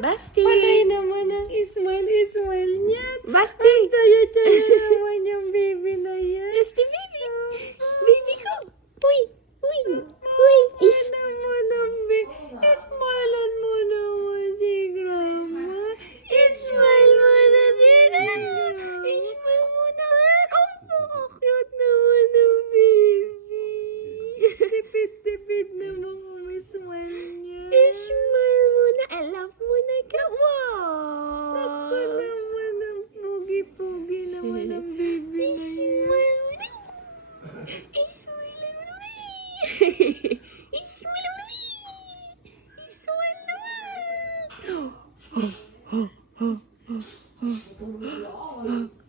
Basti! Panay naman ang smile niya. Basti! Ang saya-saya naman yung baby na yan. Basti, baby! Baby ko! Uy! Uy! Uy! Ish! Naman ang Ismailan mo naman si Grandma. Ismile mo na sila! Ismile mo na! Oh, cute naman ng baby! Tipid-tipid naman umismile niya. Ismile mo na! I love mo na ka! Wow! Ako naman ang pugi-pugi naman ang baby na yan. Ismile mo na! Ismile mo na! Ismile mo na! Ismile naman!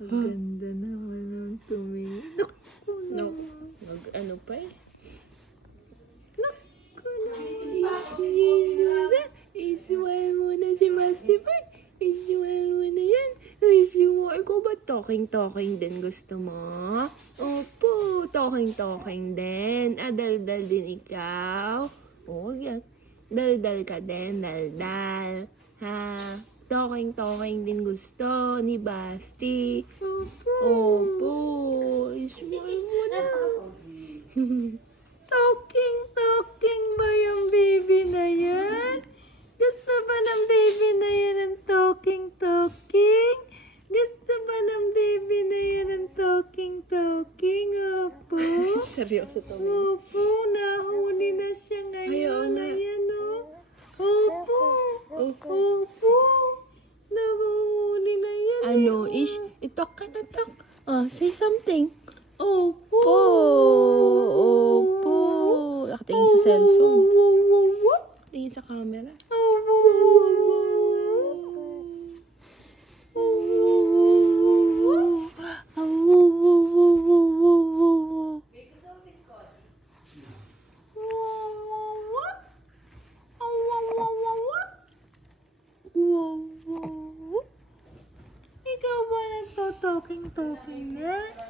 Ang ganda naman ang tumingin. No. Ano pa eh? Ismile mo na si Basti pa. Ismile mo na yan. Ikaw ba talking din gusto mo? Opo, talking din. Daldal din ikaw. Oo, yan. Daldal ka din, daldal. Ha? Talking din gusto ni Basti. Opo, ismile mo na. Talking ba yung baby na yan? Gusto ba ng baby na yan ang talking? Gusto ba ng baby na yan ang talking? Opo. Seryoso to. Opo, nahuli na siya Ayaw ngayon. na. Ayan o. Opo. Nahuhuli na yan. Ano, Ish? Itok ka na, talk. Say something. Opo. Opo. Nakatingin sa cellphone. Tingin sa camera. Ikaw ba nagto-talking na?